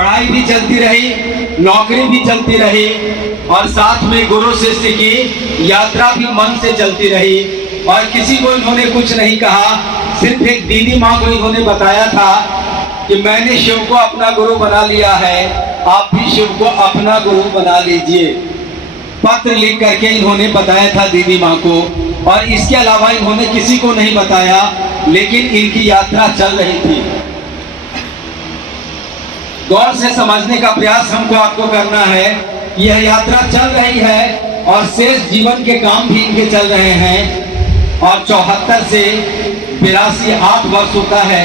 पढ़ाई भी चलती रही, नौकरी भी चलती रही और साथ में गुरु शिष्य की यात्रा भी मन से चलती रही। और किसी को इन्होंने कुछ नहीं कहा, सिर्फ एक दीदी माँ को इन्होंने बताया था कि मैंने शिव को अपना गुरु बना लिया है, आप भी शिव को अपना गुरु बना लीजिए। पत्र लिख करके इन्होंने बताया था दीदी माँ को, और इसके अलावा इन्होंने किसी को नहीं बताया, लेकिन इनकी यात्रा चल रही थी। गौर से समझने का प्रयास हमको आपको करना है। यह यात्रा चल रही है और शेष जीवन के काम भी इनके चल रहे हैं, और 74 से 82 8 वर्ष होता है।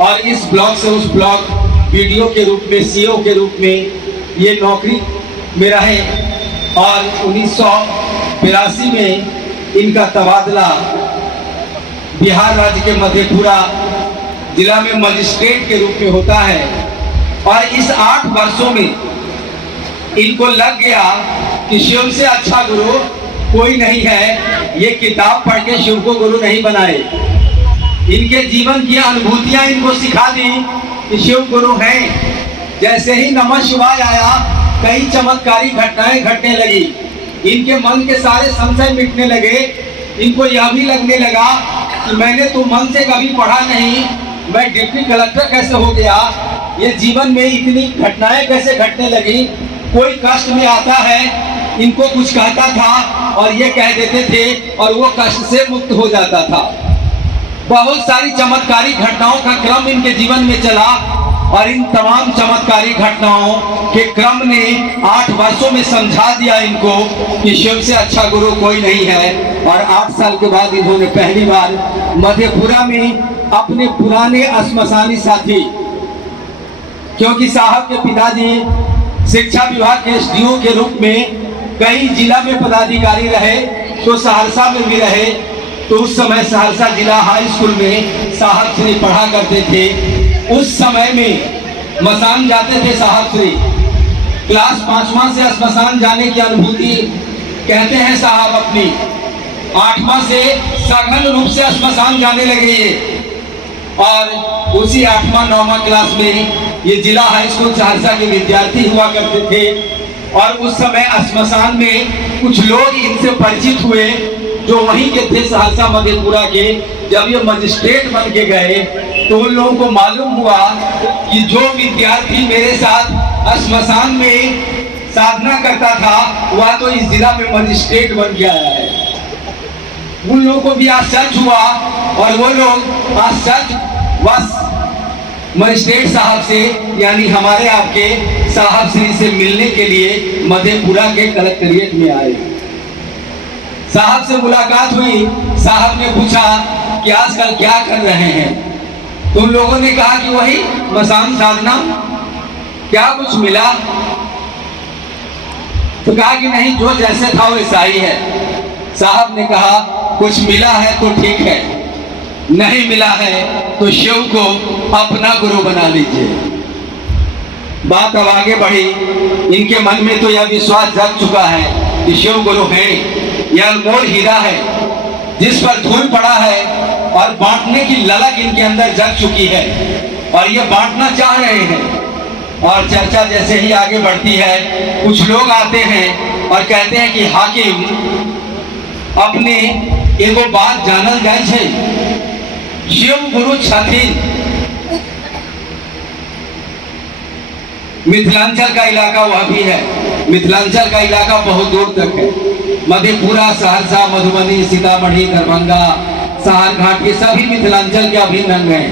और इस ब्लॉक से उस ब्लॉक वीडियो के रूप में, सीओ के रूप में ये नौकरी में रहे। और 1982 में इनका तबादला बिहार राज्य के मधेपुरा जिला में मजिस्ट्रेट के रूप में होता है। और इस 8 वर्षों में इनको लग गया कि शिव से अच्छा गुरु कोई नहीं है। ये किताब पढ़ के शिव को गुरु नहीं बनाए, इनके जीवन की अनुभूतियां इनको सिखा दी कि शिव गुरु हैं। जैसे ही नमः शिवाय आया, कई चमत्कारी घटनाएं घटने लगी। इनके मन के सारे संशय मिटने लगे। इनको यह भी लगने लगा कि मैंने तो मन से कभी पढ़ा नहीं, मैं डिप्टी कलेक्टर कैसे हो गया, ये जीवन में इतनी घटनाएं कैसे घटने लगी। कोई कष्ट में आता है, इनको कुछ कहता था और ये कह देते थे और वो कष्ट से मुक्त हो जाता था। बहुत सारी चमत्कारी घटनाओं का क्रम इनके जीवन में चला, और इन तमाम चमत्कारी घटनाओं के क्रम ने 8 वर्षों में समझा दिया इनको कि शिव से अच्छा गुरु कोई नहीं है। और 8 साल के बाद इन्होंने पहली बार मधेपुरा में अपने पुराने श्मशानी साथी, क्योंकि साहब के पिताजी शिक्षा विभाग के एसडीओ के रूप में कई जिला में पदाधिकारी रहे, तो सहरसा में भी रहे। तो उस समय सहरसा जिला हाई स्कूल में साहब श्री पढ़ा करते थे। उस समय में मसान जाते थे साहब श्री। क्लास 5वां से श्मशान जाने की अनुभूति कहते हैं साहब अपनी। 8वां से सघन रूप से श्मशान जाने लगे ये। और उसी 8वां 9वां क्लास में ये जिला हाई स्कूल सहरसा के विद्यार्थी हुआ करते थे। और उस समय श्मशान में कुछ लोग इनसे परिचित हुए जो वहीं के थे, सहरसा मधेपुरा के। जब ये मजिस्ट्रेट बन के गए तो उन लोगों को मालूम हुआ कि जो विद्यार्थी मेरे साथ श्मशान में साधना करता था वह तो इस जिला में मजिस्ट्रेट बन के आया है। उन लोगों को भी आश्चर्य हुआ, और वो लोग आश्चर्यवश मजिस्ट्रेट साहब से, यानी हमारे आपके साहब श्री से मिलने के लिए मधेपुरा के कलेक्ट्रेट में आए। साहब से मुलाकात हुई। साहब ने पूछा कि आजकल क्या कर रहे हैं। तो उन लोगों ने कहा कि वही मसान साधना। क्या कुछ मिला? तो कहा कि नहीं, जो जैसे था वैसा ही है। साहब ने कहा कुछ मिला है तो ठीक है, नहीं मिला है तो शिव को अपना गुरु बना लीजिए। बात अब आगे बढ़ी। इनके मन में तो यह विश्वास जग चुका है कि शिव गुरु है, यह अनमोल हीरा है जिस पर धूल पड़ा है, और बांटने की ललक इनके अंदर जग चुकी है और ये बांटना चाह रहे हैं। और चर्चा जैसे ही आगे बढ़ती है, कुछ लोग आते हैं और कहते हैं कि हाकिम अपने एगो बात जानल जाए छे, शिव गुरु छथिन। मिथिलांचल का इलाका वह भी है। मिथिलांचल का इलाका बहुत दूर तक है। मधेपुरा, सहरसा, मधुबनी, सीतामढ़ी, दरभंगा, सहारघाट, ये सभी मिथिलांचल के अभिन्न अंग हैं।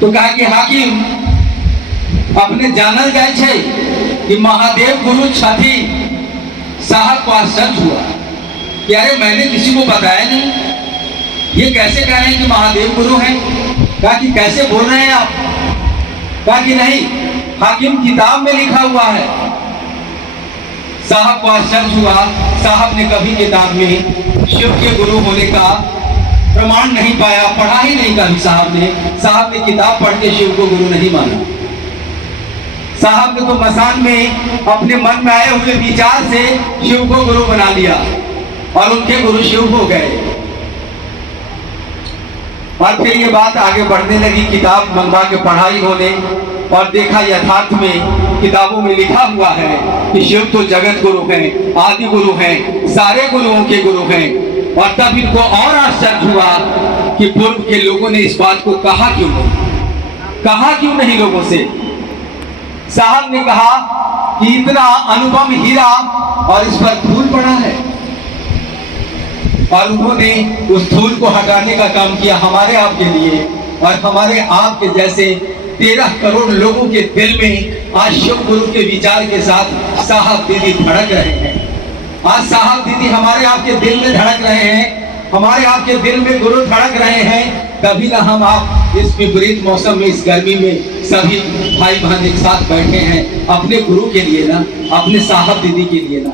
तो कहा कि हाकिम अपने जानल जाए छे कि महादेव गुरु छथिन। साहब को आश्चर्य हुआ कि अरे मैंने किसी को बताया नहीं, ये कैसे कह रहे हैं कि महादेव गुरु हैं। कहा कि कैसे बोल रहे हैं आप? कहा कि नहीं, हाकिम किताब में लिखा हुआ है। साहब को आश्चर्य हुआ। साहब ने कभी किताब में शिव के गुरु होने का प्रमाण नहीं पाया, पढ़ा ही नहीं कभी साहब ने किताब पढ़ के शिव को गुरु नहीं माना। साहब ने तो मसान में अपने मन में आए हुए विचार से शिव को गुरु बना लिया और उनके गुरु शिव हो गए। और फिर ये बात आगे बढ़ने लगी, किताब मंगवा के पढ़ाई होने। और देखा यथार्थ में किताबों में लिखा हुआ है कि शिव तो जगत गुरु हैं, आदि गुरु हैं, सारे गुरुओं के गुरु हैं। और तब इनको और आश्चर्य हुआ कि पूर्व के लोगों ने इस बात को कहा क्यों नहीं लोगों से। साहब ने कहा कि इतना अनुपम हीरा और इस पर धूल पड़ा है, और उन्होंने उस धूल को हटाने का काम किया हमारे आपके लिए। और हमारे आपके जैसे 13 करोड़ लोगों के दिल में आज शिव गुरु के विचार के साथ साहब दीदी धड़क रहे हैं। आज साहब दीदी हमारे आपके दिल में धड़क रहे हैं, हमारे आपके दिल में गुरु धड़क रहे हैं। तभी ना हम आप इस विपरीत मौसम में, इस गर्मी में सभी भाई बहन एक साथ बैठे हैं अपने गुरु के लिए ना, अपने साहब दीदी के लिए ना।